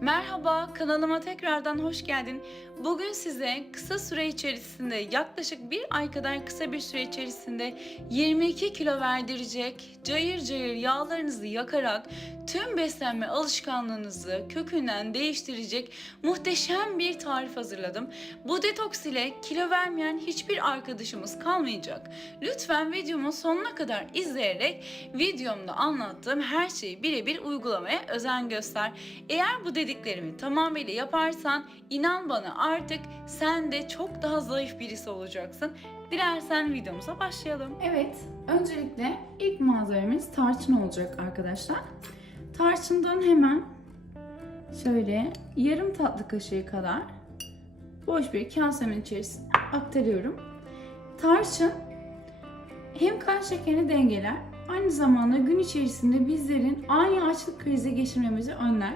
Merhaba, kanalıma tekrardan hoş geldin. Bugün size kısa süre içerisinde, yaklaşık bir ay kadar kısa bir süre içerisinde 22 kilo verdirecek, cayır cayır yağlarınızı yakarak tüm beslenme alışkanlığınızı kökünden değiştirecek muhteşem bir tarif hazırladım. Bu detoks ile kilo vermeyen hiçbir arkadaşımız kalmayacak. Lütfen videomu sonuna kadar izleyerek videomda anlattığım her şeyi birebir uygulamaya özen göster. Eğer bu dediklerimi tamamıyla yaparsan inan bana artık sen de çok daha zayıf birisi olacaksın. Dilersen videomuza başlayalım. Evet, öncelikle ilk malzememiz tarçın olacak arkadaşlar. Tarçından hemen şöyle yarım tatlı kaşığı kadar boş bir kasemin içerisine aktarıyorum. Tarçın hem kan şekerini dengeler, aynı zamanda gün içerisinde bizlerin ani açlık krizi geçirmemizi önler.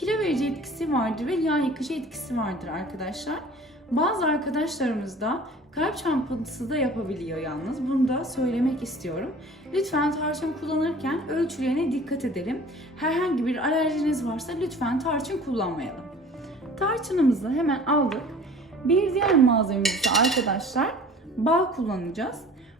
Kilo verici etkisi vardır ve yağ yakıcı etkisi vardır arkadaşlar. Bazı arkadaşlarımız da kalp çarpıntısı da yapabiliyor yalnız. Bunu da söylemek istiyorum. Lütfen tarçın kullanırken ölçülerine dikkat edelim. Herhangi bir alerjiniz varsa lütfen tarçın kullanmayalım. Tarçınımızı hemen aldık. Bir diğer malzememiz arkadaşlar bal kullanacağız.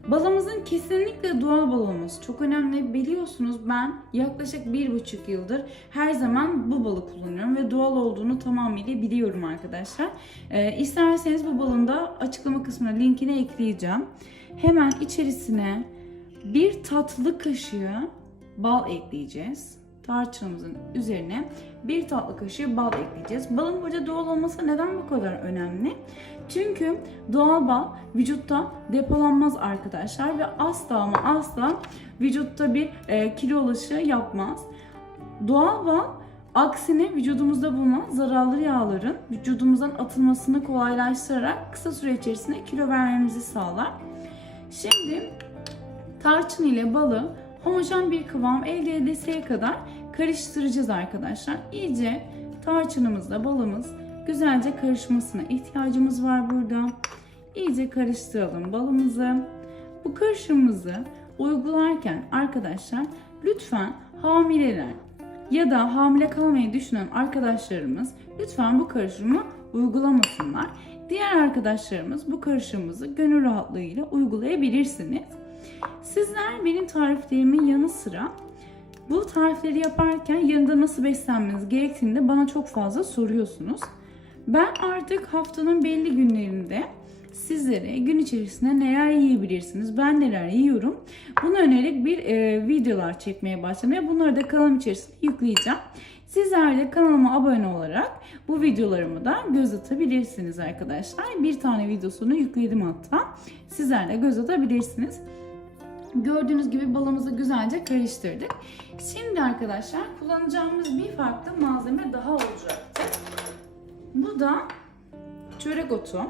Balımızın kesinlikle doğal bal olması çok önemli. Biliyorsunuz ben yaklaşık bir buçuk yıldır her zaman bu balı kullanıyorum ve doğal olduğunu tamamıyla biliyorum arkadaşlar. Ee, isterseniz bu balın da açıklama kısmına linkini ekleyeceğim. Hemen içerisine bir tatlı kaşığı bal ekleyeceğiz. Tarçınımızın üzerine bir tatlı kaşığı bal ekleyeceğiz. Balın burada doğal olması neden bu kadar önemli? Çünkü doğal bal vücutta depolanmaz arkadaşlar ve asla ama asla vücutta bir e, kilo alışı yapmaz. Doğal bal aksine vücudumuzda bulunan zararlı yağların vücudumuzdan atılmasını kolaylaştırarak kısa süre içerisinde kilo vermemizi sağlar. Şimdi tarçın ile balı homojen bir kıvam elde edilseye kadar karıştıracağız arkadaşlar. İyice tarçınımızla balımız güzelce karışmasına ihtiyacımız var burada. İyice karıştıralım balımızı. Bu karışımımızı uygularken arkadaşlar lütfen hamileler ya da hamile kalmayı düşünen arkadaşlarımız lütfen bu karışımı uygulamasınlar. Diğer arkadaşlarımız bu karışımımızı gönül rahatlığıyla uygulayabilirsiniz. Sizler benim tariflerimin yanı sıra bu tarifleri yaparken yanında nasıl beslenmeniz gerektiğini de bana çok fazla soruyorsunuz. Ben artık haftanın belli günlerinde sizlere gün içerisinde neler yiyebilirsiniz, ben neler yiyorum buna yönelik bir e, videolar çekmeye başladım ve bunları da kanalım içerisinde yükleyeceğim. Sizler de kanalıma abone olarak bu videolarımı da göz atabilirsiniz arkadaşlar. Bir tane videosunu yükledim hatta. Sizler de göz atabilirsiniz. Gördüğünüz gibi balımızı güzelce karıştırdık. Şimdi arkadaşlar kullanacağımız bir farklı malzeme daha olacaktı. Bu da çörek otu.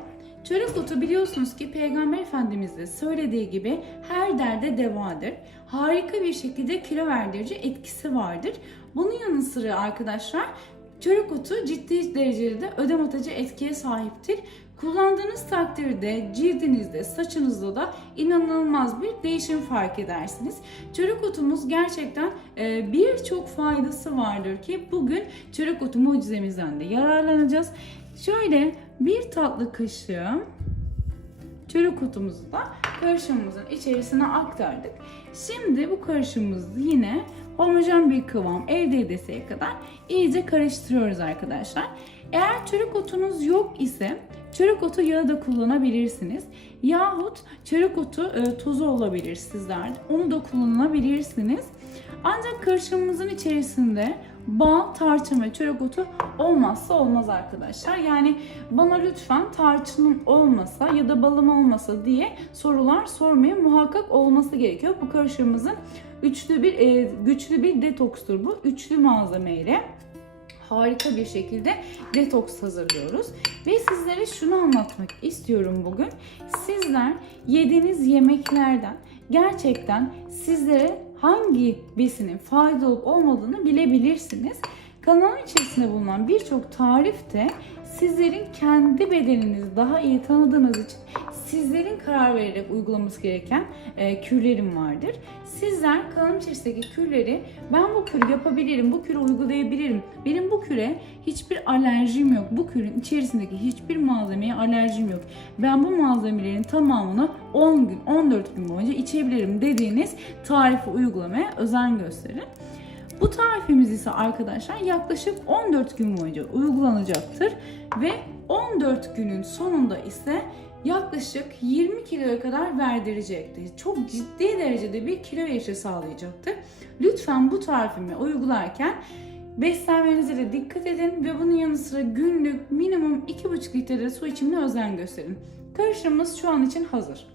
Çörek otu biliyorsunuz ki Peygamber Efendimiz de söylediği gibi her derde devadır. Harika bir şekilde kilo verdirici etkisi vardır. Bunun yanı sıra arkadaşlar çörek otu ciddi derecede de ödem atıcı etkiye sahiptir. Kullandığınız takdirde cildinizde, saçınızda da inanılmaz bir değişim fark edersiniz. Çörek otumuz gerçekten e, birçok faydası vardır ki bugün çörek otu mucizemizden de yararlanacağız. Şöyle bir tatlı kaşığı çörek otumuzu da karışımımızın içerisine aktardık. Şimdi bu karışımımızı yine homojen bir kıvam elde edeseye kadar iyice karıştırıyoruz arkadaşlar. Eğer çörek otunuz yok ise çörek otu yağı da kullanabilirsiniz. Yahut çörek otu e, tozu olabilir sizlerde. Onu da kullanabilirsiniz. Ancak karışımımızın içerisinde bal, tarçın ve çörek otu olmazsa olmaz arkadaşlar. Yani bana lütfen tarçınım olmasa ya da balım olmasa diye sorular sormayın. Muhakkak olması gerekiyor. Bu karışımımızın üçlü bir e, güçlü bir detokstur bu. Üçlü malzemeyle harika bir şekilde detoks hazırlıyoruz. Ve sizlere şunu anlatmak istiyorum bugün. Sizler yediğiniz yemeklerden gerçekten sizlere hangi besinin faydalı olup olmadığını bilebilirsiniz. Kanalın içerisinde bulunan birçok tarif de sizlerin kendi bedeninizi daha iyi tanıdığınız için sizlerin karar vererek uygulaması gereken e, kürlerim vardır. Sizler kanalım içerisindeki kürleri ben bu kürü yapabilirim, bu kürü uygulayabilirim. Benim bu küre hiçbir alerjim yok. Bu kürün içerisindeki hiçbir malzemeye alerjim yok. Ben bu malzemelerin tamamını 10 gün, 14 gün boyunca içebilirim dediğiniz tarifi uygulamaya özen gösterin. Bu tarifimiz ise arkadaşlar yaklaşık 14 gün boyunca uygulanacaktır ve 14 günün sonunda ise yaklaşık 20 kiloya kadar verdirecektir. Çok ciddi derecede bir kilo verişi sağlayacaktır. Lütfen bu tarifimi uygularken beslenmenize de dikkat edin ve bunun yanı sıra günlük minimum 2,5 litre su içimine özen gösterin. Karışımımız şu an için hazır.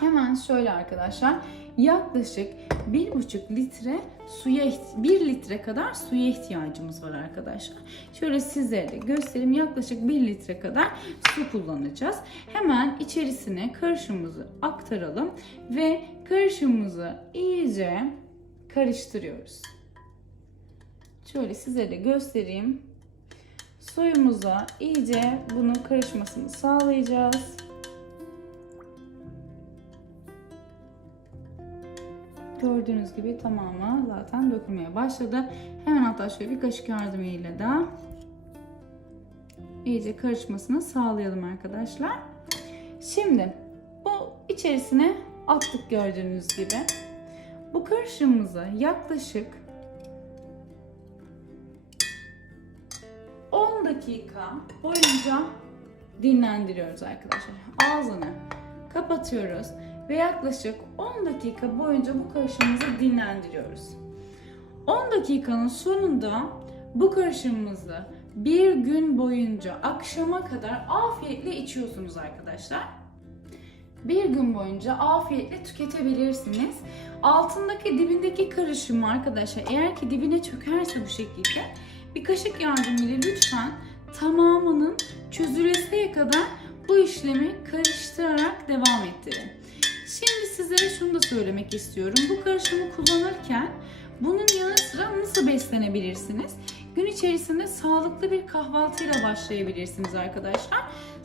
Hemen şöyle arkadaşlar yaklaşık 1,5 litre suya 1 litre kadar suya ihtiyacımız var arkadaşlar. Şöyle sizlere de göstereyim. Yaklaşık 1 litre kadar su kullanacağız. Hemen içerisine karışımımızı aktaralım ve karışımımızı iyice karıştırıyoruz. Şöyle size de göstereyim. Suyumuza iyice bunun karışmasını sağlayacağız. Gördüğünüz gibi tamamı zaten dökülmeye başladı. Hemen hatta şöyle bir kaşık yardımıyla da iyice karışmasını sağlayalım arkadaşlar. Şimdi bu içerisine attık gördüğünüz gibi. Bu karışımımızı yaklaşık 10 dakika boyunca dinlendiriyoruz arkadaşlar. Ağzını kapatıyoruz ve yaklaşık 10 dakika boyunca bu karışımımızı dinlendiriyoruz. 10 dakikanın sonunda bu karışımımızı bir gün boyunca akşama kadar afiyetle içiyorsunuz arkadaşlar. Bir gün boyunca afiyetle tüketebilirsiniz. Altındaki dibindeki karışımı arkadaşlar eğer ki dibine çökerse bu şekilde bir kaşık yardımıyla lütfen tamamının çözülesiye kadar bu işlemi karıştırarak devam ettirin. Şimdi sizlere şunu da söylemek istiyorum. Bu karışımı kullanırken bunun yanı sıra nasıl beslenebilirsiniz? Gün içerisinde sağlıklı bir kahvaltıyla başlayabilirsiniz arkadaşlar.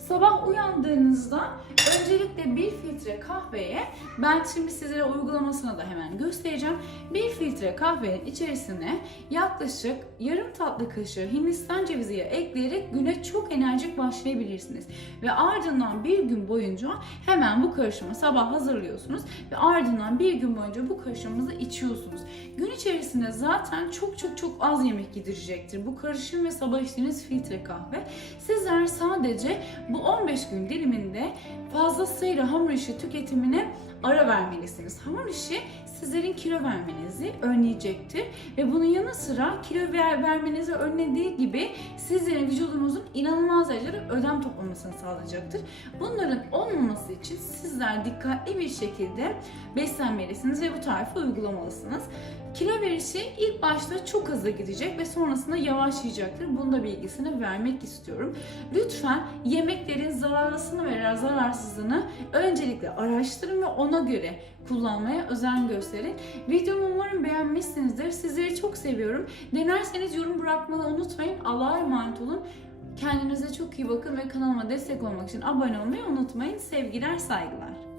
Sabah uyandığınızda öncelikle bir filtre kahveye, ben şimdi sizlere uygulamasını da hemen göstereceğim. Bir filtre kahvenin içerisine yaklaşık yarım tatlı kaşığı Hindistan cevizi ekleyerek güne çok enerjik başlayabilirsiniz. Ve ardından bir gün boyunca hemen bu karışımı sabah hazırlıyorsunuz ve ardından bir gün boyunca bu karışımınızı içiyorsunuz. Gün içerisinde zaten çok çok çok az yemek yedirecektir. Bu karışım ve sabah içtiğiniz filtre kahve. Sizler sadece bu 15 gün diliminde fazlasıyla hamur işi tüketimine ara vermelisiniz. Hamur işi sizlerin kilo vermenizi önleyecektir ve bunun yanı sıra kilo ver, vermenizi önlediği gibi sizlerin vücudunuzun inanılmaz derecede ödem toplamasını sağlayacaktır. Bunların olmaması için sizler dikkatli bir şekilde beslenmelisiniz ve bu tarifi uygulamalısınız. Kilo verişi ilk başta çok hızlı gidecek ve sonrasında yavaşlayacaktır. Bunun da bilgisini vermek istiyorum. Lütfen yemeklerin zararlısını veya zararsızlığını öncelikle araştırın ve ona göre kullanmaya özen gösterin. Videomu umarım beğenmişsinizdir. Sizleri çok seviyorum. Denerseniz yorum bırakmayı unutmayın. Allah'a emanet olun. Kendinize çok iyi bakın ve kanalıma destek olmak için abone olmayı unutmayın. Sevgiler, saygılar.